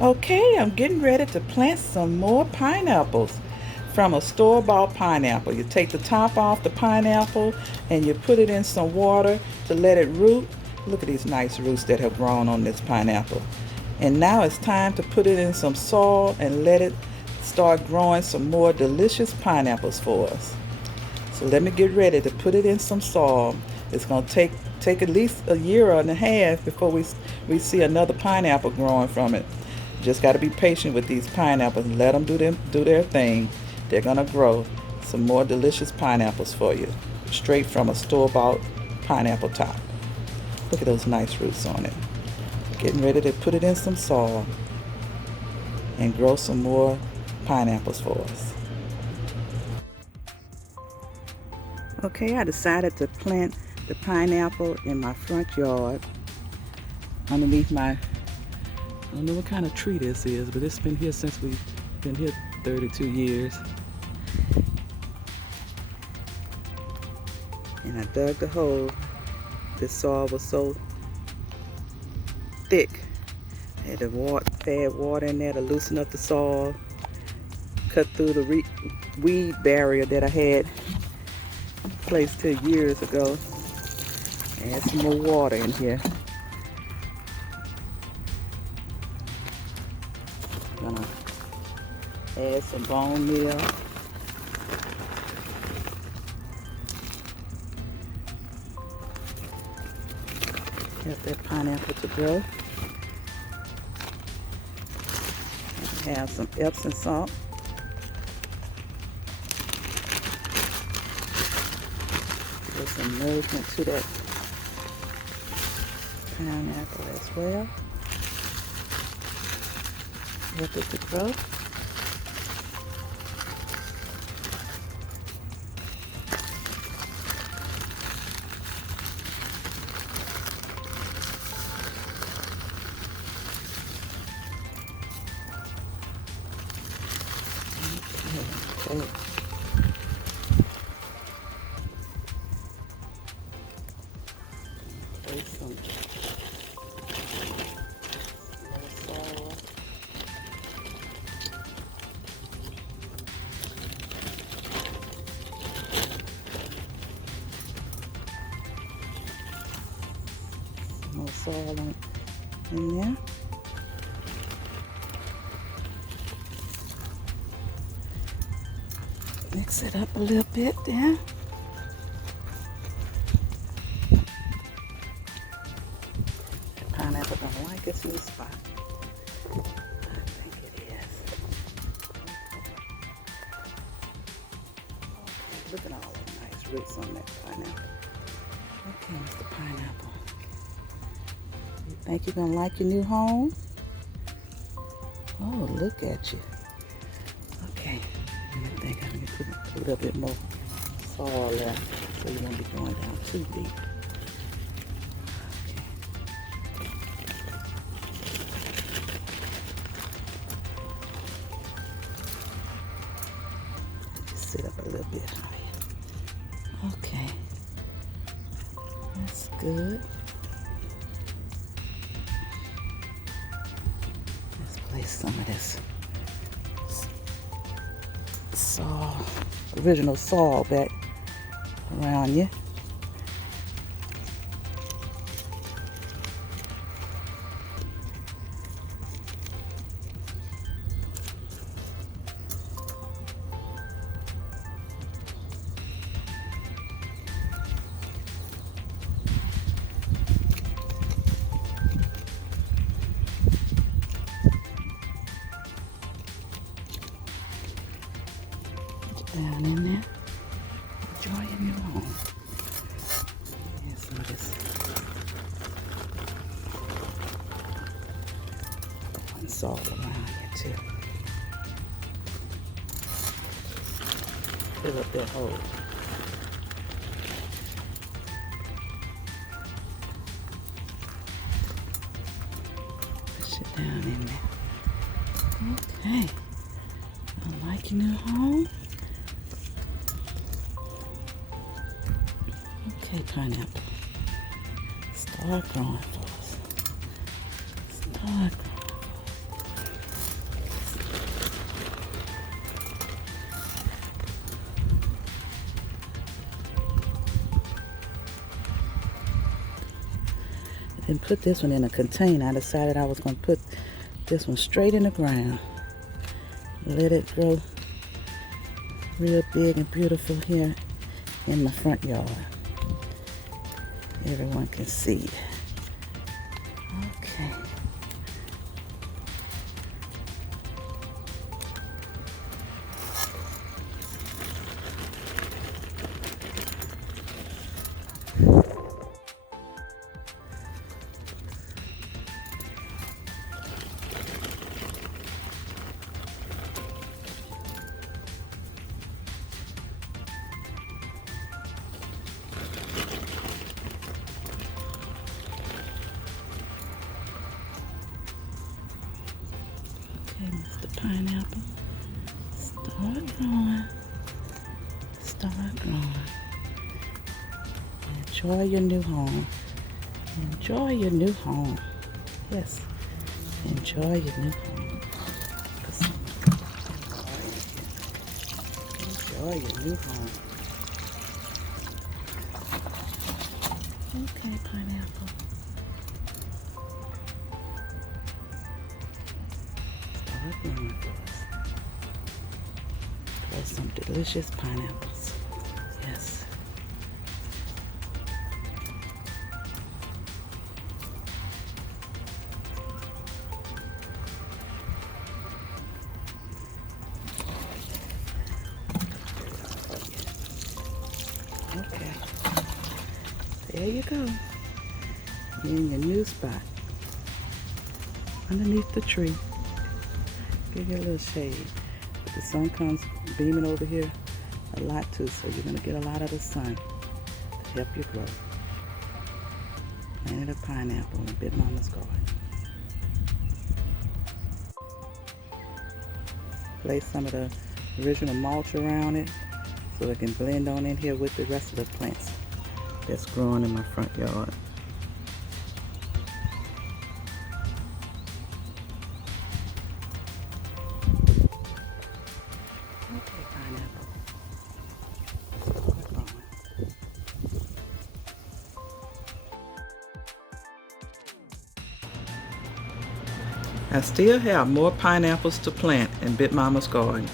Okay, I'm getting ready to plant some more pineapples from a store-bought pineapple. You take the top off the pineapple and you put it in some water to let it root. Look at these nice roots that have grown on this pineapple. And now it's time to put it in some soil and let it start growing some more delicious pineapples for us. So let me get ready to put it in some soil. It's going to take at least a year and a half before we see another pineapple growing from it. Just got to be patient with these pineapples and let them do their thing. They're going to grow some more delicious pineapples for you, straight from a store-bought pineapple top. Look at those nice roots on it. Getting ready to put it in some soil and grow some more pineapples for us. Okay, I decided to plant the pineapple in my front yard underneath my, I don't know what kind of tree this is, but it's been here since we've been here 32 years. And I dug the hole. This soil was so thick. I had to add water in there to loosen up the soil, cut through the weed barrier that I had placed here years ago. Add some more water in here. Gonna add some bone meal. Help that pineapple to grow. And have some Epsom salt. Give some nourishment to that pineapple as well. Help it to grow. Okay. Place some soil. More soil in there. Mix it up a little bit there. The pineapple don't like its new spot. I think it is. Okay, look at all the nice roots on that pineapple. Okay, Mr. Pineapple. You think you're gonna like your new home? Oh, look at you. Okay, I think I'm gonna put a little bit more soil there so you won't be going down too deep. Just sit up a little bit higher. Okay, that's good. Let's place some of this soil, original soil back around you. Down in there. Enjoy your new home. And some of this soil around you too. Fill up that hole. Push it down in there. Okay. I like your new home. Okay, pineapple. Start growing for us. Start growing. and put this one in a container. I decided I was going to put this one straight in the ground. Let it grow real big and beautiful here in my front yard. Everyone can see. Okay. Okay, Mr. Pineapple, start growing. Start growing. Enjoy your new home. Enjoy your new home. Yes, enjoy your new home. Enjoy your new home. Okay, Pineapple. Start growing for us. Grow some delicious pineapples. Yes. Okay. There you go. You're in your new spot. Underneath the tree. Give you a little shade. But the sun comes beaming over here a lot too, so you're going to get a lot of the sun to help you grow. Planted a pineapple in Big Mama's garden. Place some of the original mulch around it so it can blend on in here with the rest of the plants that's growing in my front yard. Okay, Pineapple. Start growing. I still have more pineapples to plant in Big Mama's garden.